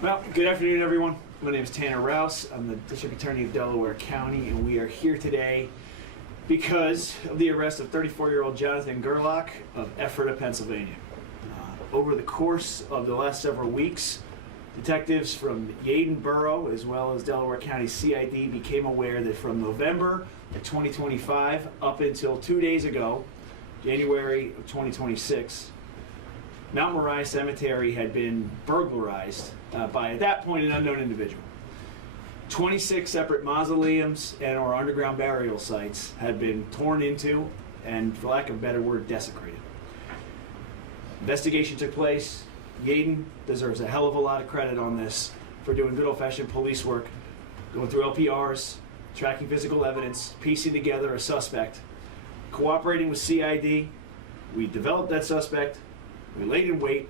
Well, good afternoon, everyone. My name is Tanner Rouse. I'm the District Attorney of Delaware County, and we are here today because of the arrest of 34-year-old Jonathan Gerlach of Ephrata, Pennsylvania. Over the course of the last several weeks, detectives from Yeadon Borough as well as Delaware County CID became aware that from November of 2025 up until 2 days ago, January of 2026, Mount Moriah Cemetery had been burglarized by, at that point, an unknown individual. 26 separate mausoleums and or underground burial sites had been torn into and, for lack of a better word, desecrated. Investigation took place. Yeadon deserves a hell of a lot of credit on this for doing good old-fashioned police work, going through LPRs, tracking physical evidence, piecing together a suspect, cooperating with CID. We developed that suspect, we laid in wait,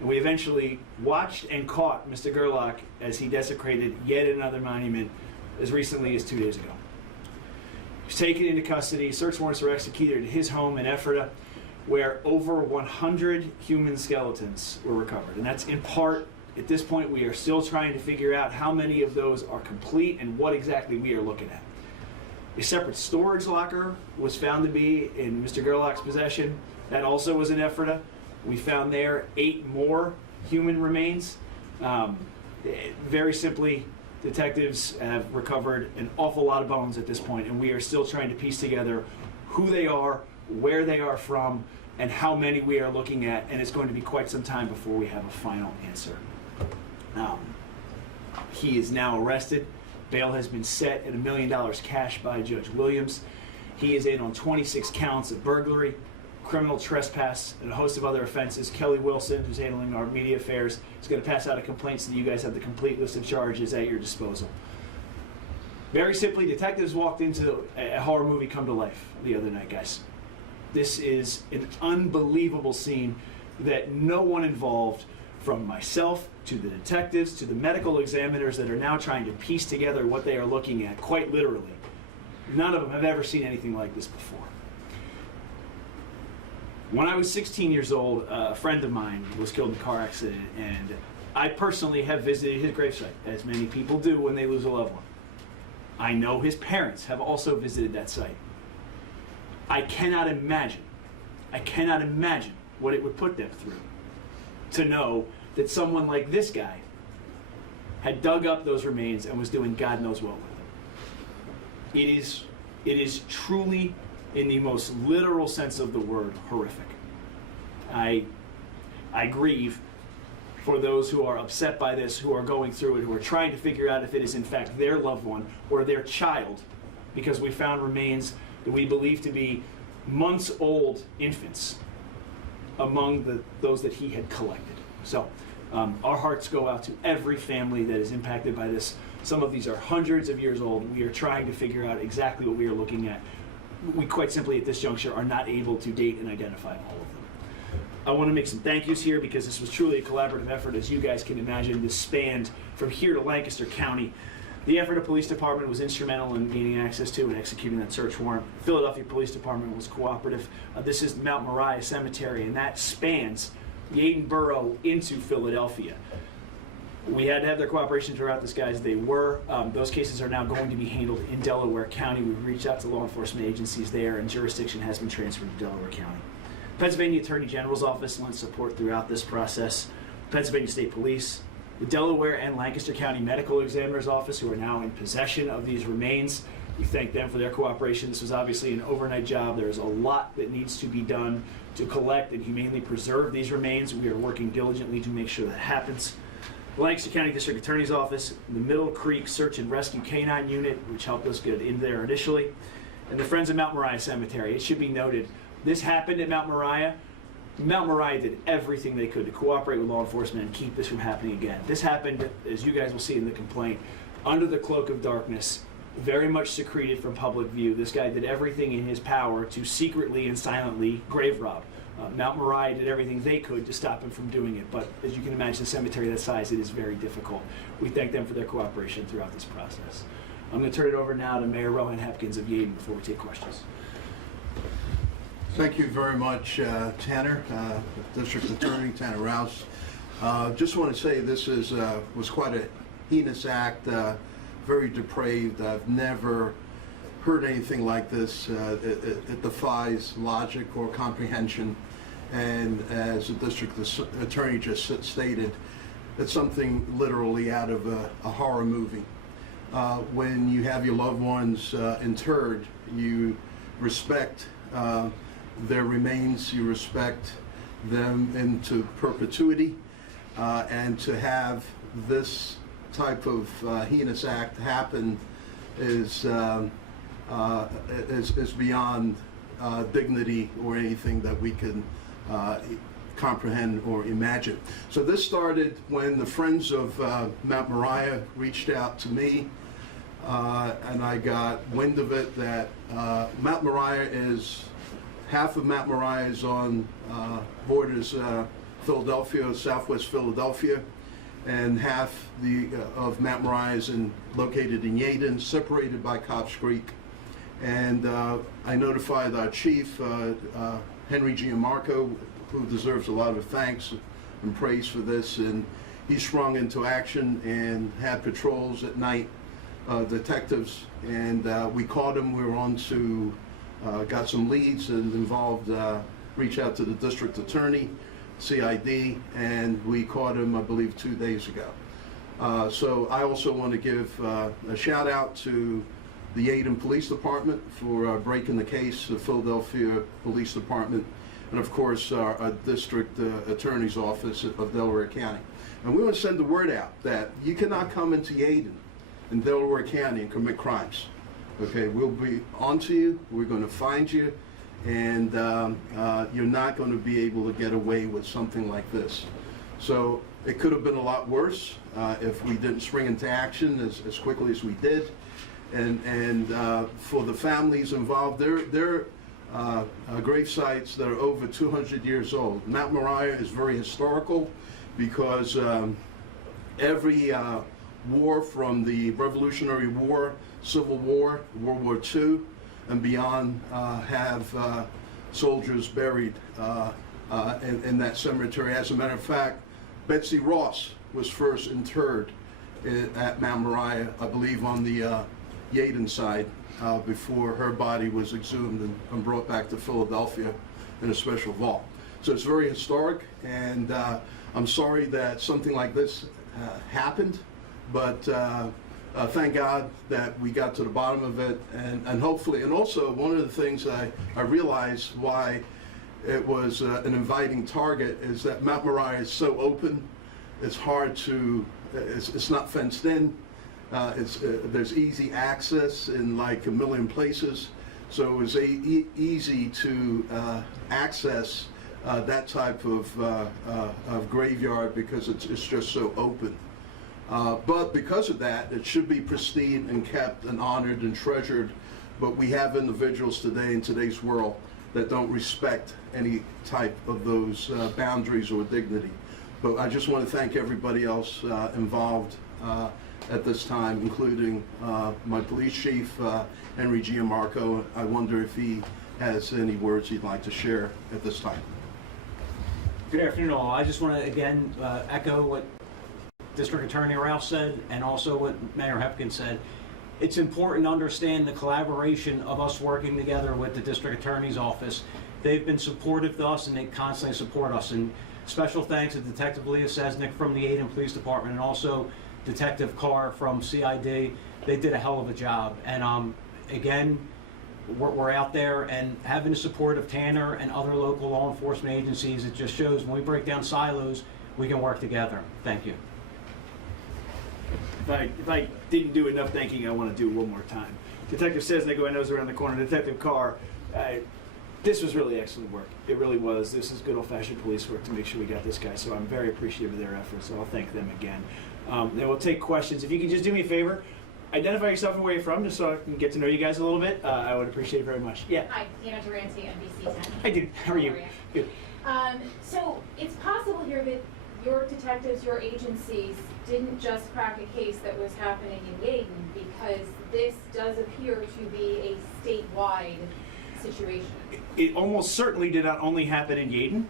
and we eventually watched and caught Mr. Gerlach as he desecrated yet another monument as recently as 2 days ago. He was taken into custody. Search warrants were executed at his home in Ephrata, where over 100 human skeletons were recovered. And that's in part, at this point, we are still trying to figure out how many of those are complete and what exactly we are looking at. A separate storage locker was found to be in Mr. Gerlach's possession. That also was in Ephrata. We found there 8 more human remains. Very simply, detectives have recovered an awful lot of bones at this point, and we are still trying to piece together who they are, where they are from, and how many we are looking at, and it's going to be quite some time before we have a final answer. He is now arrested. Bail has been set at $1 million cash by Judge Williams. He is in on 26 counts of burglary, criminal trespass, and a host of other offenses. Kelly Wilson, who's handling our media affairs, is going to pass out a complaint so that you guys have the complete list of charges at your disposal. Very simply, detectives walked into a horror movie come to life the other night, guys. This is an unbelievable scene that no one involved, from myself to the detectives to the medical examiners that are now trying to piece together what they are looking at, quite literally. None of them have ever seen anything like this before. When I was 16 years old, a friend of mine was killed in a car accident, and I personally have visited his gravesite, as many people do when they lose a loved one. I know his parents have also visited that site. I cannot imagine what it would put them through to know that someone like this guy had dug up those remains and was doing God knows what with them. It is truly, in the most literal sense of the word, horrific. I grieve for those who are upset by this, who are going through it, who are trying to figure out if it is in fact their loved one or their child, because we found remains that we believe to be months-old infants among those that he had collected. So our hearts go out to every family that is impacted by this. Some of these are hundreds of years old. We are trying to figure out exactly what we are looking at. We quite simply at this juncture are not able to date and identify all of them. I want to make some thank yous here because this was truly a collaborative effort. As you guys can imagine, this spanned from here to Lancaster County. The Ephrata Police Department was instrumental in gaining access to and executing that search warrant. Philadelphia Police Department was cooperative. This is Mount Moriah Cemetery, and that spans Yeadon Borough into Philadelphia. We had to have their cooperation throughout this, guys. They were. Those cases are now going to be handled in Delaware County. We've reached out to law enforcement agencies there, and jurisdiction has been transferred to Delaware County. Pennsylvania Attorney General's Office lent support throughout this process. Pennsylvania State Police, the Delaware and Lancaster County Medical Examiner's Office, who are now in possession of these remains. We thank them for their cooperation. This was obviously an overnight job. There is a lot that needs to be done to collect and humanely preserve these remains. We are working diligently to make sure that happens. The Lancaster County District Attorney's Office, the Middle Creek Search and Rescue Canine Unit, which helped us get in there initially, and the Friends of Mount Moriah Cemetery. It should be noted, this happened at Mount Moriah. Mount Moriah did everything they could to cooperate with law enforcement and keep this from happening again. This happened, as you guys will see in the complaint, under the cloak of darkness, very much secreted from public view. This guy did everything in his power to secretly and silently grave rob. Mount Moriah did everything they could to stop him from doing it, but as you can imagine, a cemetery that size, it is very difficult. We thank them for their cooperation throughout this process. I'm going to turn it over now to Mayor Rohan Hepkins of Yeadon before we take questions. Thank you very much, Tanner, District Attorney Tanner Rouse. Just want to say this was quite a heinous act, very depraved. I've never heard anything like this. It defies logic or comprehension. And as the district attorney just stated, it's something literally out of a horror movie. When you have your loved ones interred, you respect their remains, you respect them into perpetuity, and to have this type of heinous act happen is beyond dignity or anything that we can comprehend or imagine. So this started when the Friends of Mount Moriah reached out to me, and I got wind of it that Mount Moriah is, half of Mount Moriah is on borders Philadelphia, southwest Philadelphia, and half of Mount Moriah is located in Yeadon, separated by Cobbs Creek. And I notified our chief, Henry Gianmarco, who deserves a lot of thanks and praise for this, and he sprung into action and had patrols at night, detectives, and we caught him. We were on to, got some leads and involved, reached out to the district attorney, CID, and we caught him, I believe, 2 days ago. So I also want to give a shout out to the Yeadon Police Department for breaking the case, the Philadelphia Police Department, and of course our district attorney's office of Delaware County. And we want to send the word out that you cannot come into Yeadon in Delaware County and commit crimes. Okay, we'll be onto you, we're going to find you, and you're not going to be able to get away with something like this. So it could have been a lot worse if we didn't spring into action as quickly as we did. And for the families involved, they're grave sites that are over 200 years old. Mount Moriah is very historical because every war from the Revolutionary War, Civil War, World War II, and beyond have soldiers buried in that cemetery. As a matter of fact, Betsy Ross was first interred at Mount Moriah, I believe on the Yeadon side, before her body was exhumed and brought back to Philadelphia in a special vault. So it's very historic, and I'm sorry that something like this happened, but thank God that we got to the bottom of it, and hopefully, and also one of the things I realized why it was an inviting target is that Mount Moriah is so open, it's hard to, it's not fenced in. There's easy access in like a million places, so it was easy to access that type of graveyard because it's just so open. But because of that, it should be pristine and kept and honored and treasured. But we have individuals today in today's world that don't respect any type of those boundaries or dignity. But I just want to thank everybody else involved at this time, including my police chief, Henry Gianmarco. I wonder if he has any words he'd like to share at this time. Good afternoon, all. I just want to again echo what District Attorney Ralph said and also what Mayor Hepkin said. It's important to understand the collaboration of us working together with the District Attorney's Office. They've been supportive to us and they constantly support us. And special thanks to Detective Leah Sesnick from the Yeadon Police Department and also Detective Carr from CID. They did a hell of a job. And again, we're out there, and having the support of Tanner and other local law enforcement agencies, it just shows when we break down silos, we can work together. Thank you. If I didn't do enough thanking, I want to do one more time. Detective Sesnick, who I know is around the corner, Detective Carr, this was really excellent work. It really was. This is good old-fashioned police work to make sure we got this guy, so I'm very appreciative of their efforts, so I'll thank them again. Then we'll take questions. If you could just do me a favor, identify yourself and where you're from, just so I can get to know you guys a little bit. I would appreciate it very much. Yeah. Hi, Dana Durante, NBC 10. Hi, dude. How are you? Good. So it's possible here that your detectives, your agencies, didn't just crack a case that was happening in Yeadon, because this does appear to be a statewide situation. It almost certainly did not only happen in Yeadon.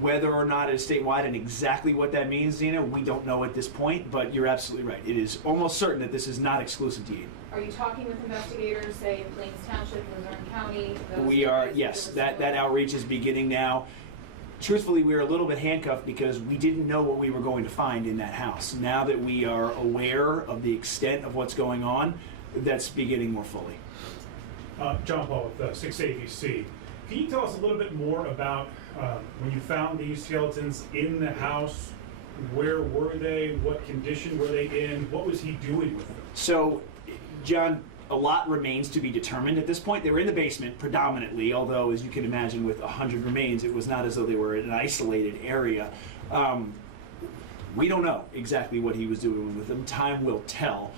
Whether or not it's statewide and exactly what that means, Zena, we don't know at this point, but you're absolutely right. It is almost certain that this is not exclusive to Eden. Are you talking with investigators, say in Plains Township, Luzerne County? We are, yes, that outreach is beginning now. Truthfully, we were a little bit handcuffed because we didn't know what we were going to find in that house. Now that we are aware of the extent of what's going on, that's beginning more fully. John Paul with 6ABC. Can you tell us a little bit more about when you found these skeletons in the house? Where were they? What condition were they in? What was he doing with them? So, John, a lot remains to be determined at this point. They were in the basement predominantly, although, as you can imagine, with 100 remains, it was not as though they were in an isolated area. We don't know exactly what he was doing with them. Time will tell.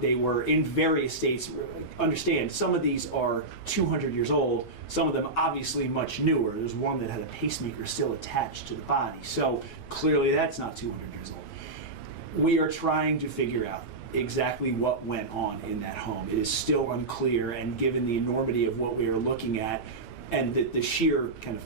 They were in various states. Understand, some of these are 200 years old. Some of them obviously much newer. There's one that had a pacemaker still attached to the body. So clearly that's not 200 years old. We are trying to figure out exactly what went on in that home. It is still unclear, and given the enormity of what we are looking at and the sheer kind of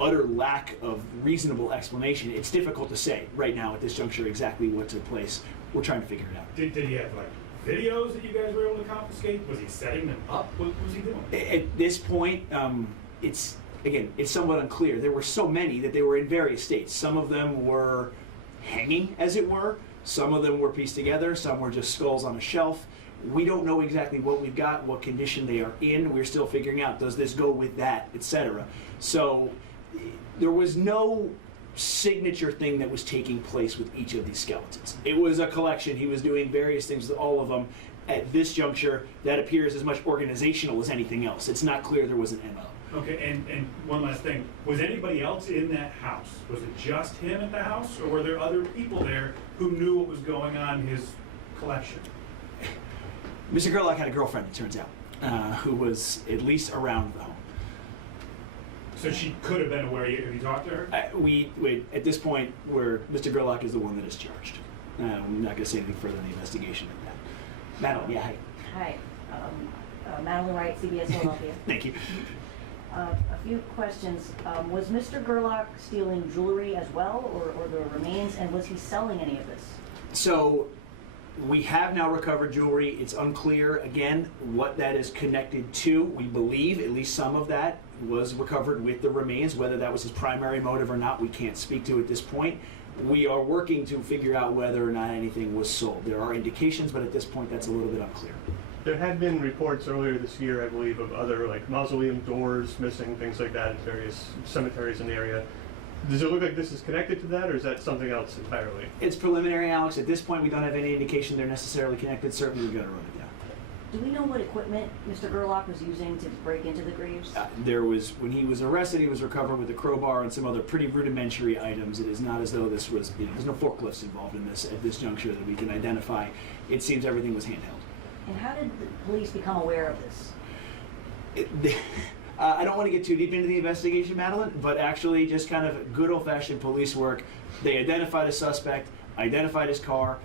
utter lack of reasonable explanation, it's difficult to say right now at this juncture exactly what took place. We're trying to figure it out. Did he have like videos that you guys were able to confiscate? Was he setting them up? What was he doing? At this point, it's somewhat unclear. There were so many that they were in various states. Some of them were hanging, as it were. Some of them were pieced together. Some were just skulls on a shelf. We don't know exactly what we've got, what condition they are in. We're still figuring out, does this go with that, etc. So there was no signature thing that was taking place with each of these skeletons. It was a collection. He was doing various things with all of them. At this juncture, that appears as much organizational as anything else. It's not clear there was an MO. Okay, and one last thing. Was anybody else in that house? Was it just him at the house, or were there other people there who knew what was going on in his collection? Mr. Gerlach had a girlfriend, it turns out, who was at least around the home. So she could have been aware. Have you talked to her? We at this point, where Mr. Gerlach is the one that is charged. I'm not going to say anything further in the investigation than that. Madeline, yeah, hi. Hi, Madeline Wright, CBS Philadelphia. Thank you. A few questions. Was Mr. Gerlach stealing jewelry as well, or the remains, and was he selling any of this? So we have now recovered jewelry. It's unclear, again, what that is connected to. We believe at least some of that was recovered with the remains. Whether that was his primary motive or not, we can't speak to at this point. We are working to figure out whether or not anything was sold. There are indications, but at this point, that's a little bit unclear. There had been reports earlier this year, I believe, of other like mausoleum doors missing, things like that in various cemeteries in the area. Does it look like this is connected to that, or is that something else entirely? It's preliminary, Alex. At this point, we don't have any indication they're necessarily connected. Certainly, we've got to run it down. Do we know what equipment Mr. Gerlach was using to break into the graves? There was, when he was arrested, he was recovered with a crowbar and some other pretty rudimentary items. It is not as though this was, there's no forklifts involved in this at this juncture that we can identify. It seems everything was handheld. And how did the police become aware of this? I don't want to get too deep into the investigation, Madeline, but actually just kind of good old-fashioned police work. They identified a suspect, identified his car,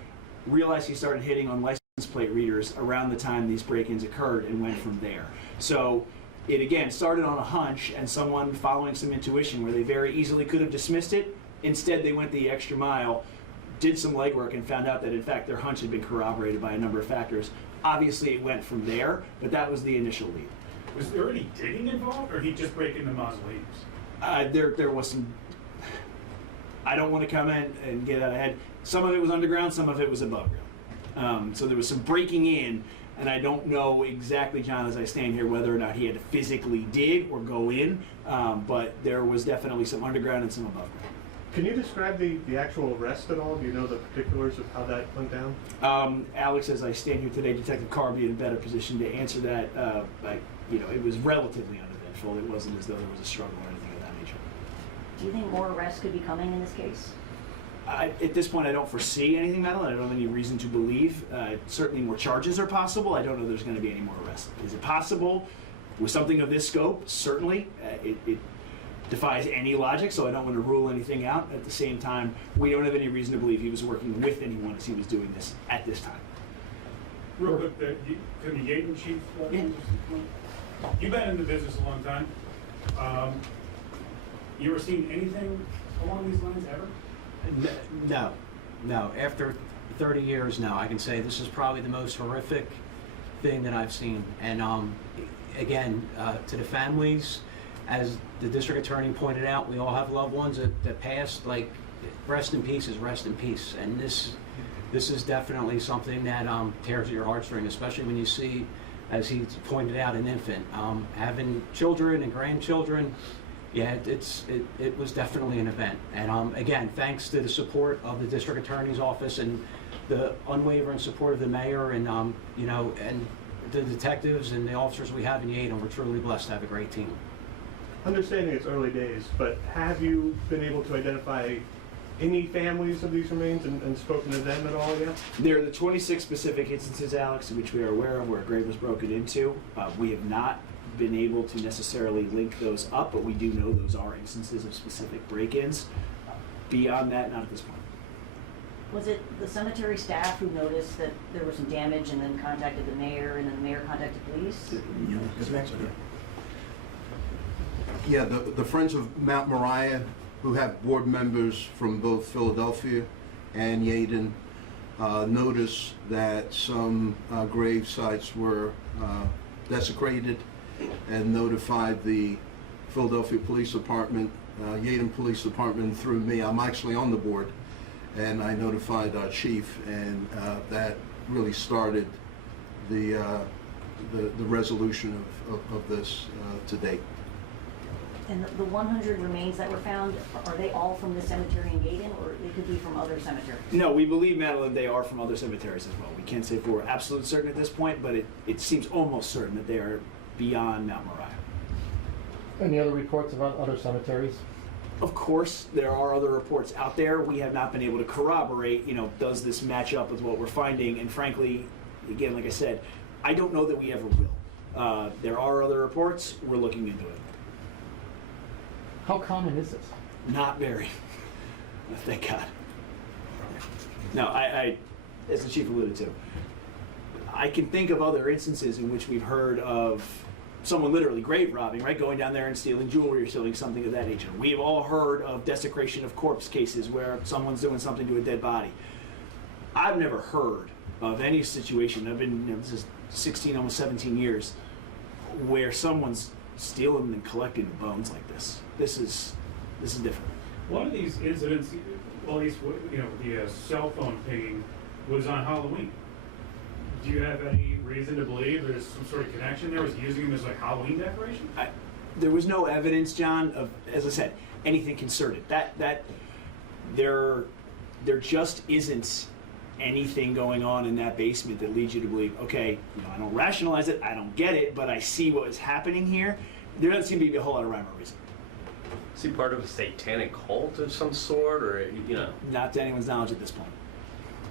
realized he started hitting on license plate readers around the time these break-ins occurred, and went from there. So it again started on a hunch and someone following some intuition where they very easily could have dismissed it. Instead, they went the extra mile, did some legwork, and found out that in fact their hunch had been corroborated by a number of factors. Obviously it went from there, but that was the initial lead. Was there any digging involved, or he just break into mausoleums? There was some, I don't want to comment and get out ahead. Some of it was underground, some of it was above ground. So there was some breaking in, and I don't know exactly, John, as I stand here, whether or not he had to physically dig or go in, but there was definitely some underground and some above ground. Can you describe the actual arrest at all? Do you know the particulars of how that went down? Alex, as I stand here today, Detective Carr would be in a better position to answer that. It was relatively uneventful. It wasn't as though there was a struggle or anything of that nature. Do you think more arrests could be coming in this case? At this point, I don't foresee anything, Madeline. I don't have any reason to believe. Certainly more charges are possible. I don't know there's going to be any more arrests. Is it possible with something of this scope? Certainly. It defies any logic, so I don't want to rule anything out. At the same time, we don't have any reason to believe he was working with anyone as he was doing this at this time. Real quick, can the Yaden chief? Yeah. You've been in the business a long time. You ever seen anything along these lines ever? No. After 30 years now, I can say this is probably the most horrific thing that I've seen. And again, to the families, as the district attorney pointed out, we all have loved ones that passed. Like, rest in peace is rest in peace. And this is definitely something that tears at your heartstring, especially when you see, as he pointed out, an infant having children and grandchildren. Yeah, it was definitely an event. And again, thanks to the support of the district attorney's office and the unwavering support of the mayor and and the detectives and the officers we have in Yeadon, we're truly blessed to have a great team. Understanding it's early days, but have you been able to identify any families of these remains and spoken to them at all yet? There are the 26 specific instances, Alex, in which we are aware of where a grave was broken into. We have not been able to necessarily link those up, but we do know those are instances of specific break-ins. Beyond that, not at this point. Was it the cemetery staff who noticed that there was some damage and then contacted the mayor, and then the mayor contacted police? Yeah, the Friends of Mount Moriah, who have board members from both Philadelphia and Yeadon, noticed that some grave sites were desecrated and notified the Philadelphia Police Department, Yeadon Police Department through me. I'm actually on the board, and I notified our chief, and that really started the resolution of this to date. And the 100 remains that were found, are they all from the cemetery in Yeadon, or they could be from other cemeteries? No, we believe, Madeline, they are from other cemeteries as well. We can't say for absolute certain at this point, but it seems almost certain that they are beyond Mount Moriah. Any other reports about other cemeteries? Of course, there are other reports out there. We have not been able to corroborate, does this match up with what we're finding? And frankly, again, like I said, I don't know that we ever will. There are other reports. We're looking into it. How common is this? Not very. Thank God. No, I, as the chief alluded to, I can think of other instances in which we've heard of someone literally grave robbing, right? Going down there and stealing jewelry or stealing something of that nature. We've all heard of desecration of corpse cases where someone's doing something to a dead body. I've never heard of any situation, I've been, this is 16, almost 17 years, where someone's stealing and collecting the bones like this. This is different. One of these incidents, well, at least the cell phone pinging, was on Halloween. Do you have any reason to believe there's some sort of connection there? Was he using them as like Halloween decoration? There was no evidence, John, of, as I said, anything concerted. That there just isn't anything going on in that basement that leads you to believe, okay, I don't rationalize it, I don't get it, but I see what is happening here. There doesn't seem to be a whole lot of rhyme or reason. Is he part of a satanic cult of some sort, or Not to anyone's knowledge at this point.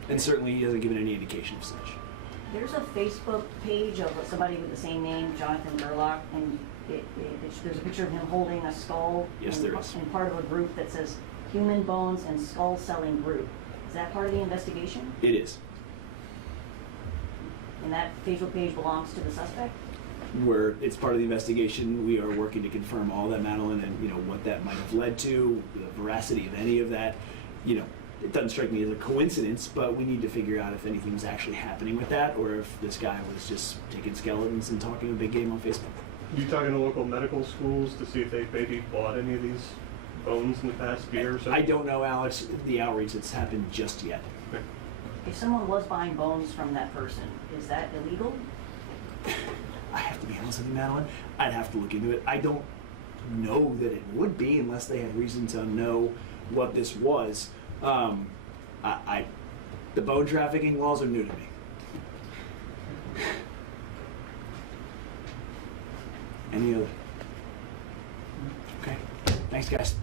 And certainly he hasn't given any indication of such. There's a Facebook page of somebody with the same name, Jonathan Gerlach, and there's a picture of him holding a skull. Yes, there is. And part of a group that says Human Bones and Skull Selling Group. Is that part of the investigation? It is. And that Facebook page belongs to the suspect? Where it's part of the investigation, we are working to confirm all that, Madeline, and what that might have led to, the veracity of any of that. It doesn't strike me as a coincidence, but we need to figure out if anything's actually happening with that, or if this guy was just taking skeletons and talking a big game on Facebook. You talking to local medical schools to see if they've maybe bought any of these bones in the past year or so? I don't know, Alex, the outreach that's happened just yet. Okay. If someone was buying bones from that person, is that illegal? I have to be honest with you, Madeline. I'd have to look into it. I don't know that it would be unless they had reason to know what this was. The bone trafficking laws are new to me. Any other? Okay. Thanks, guys.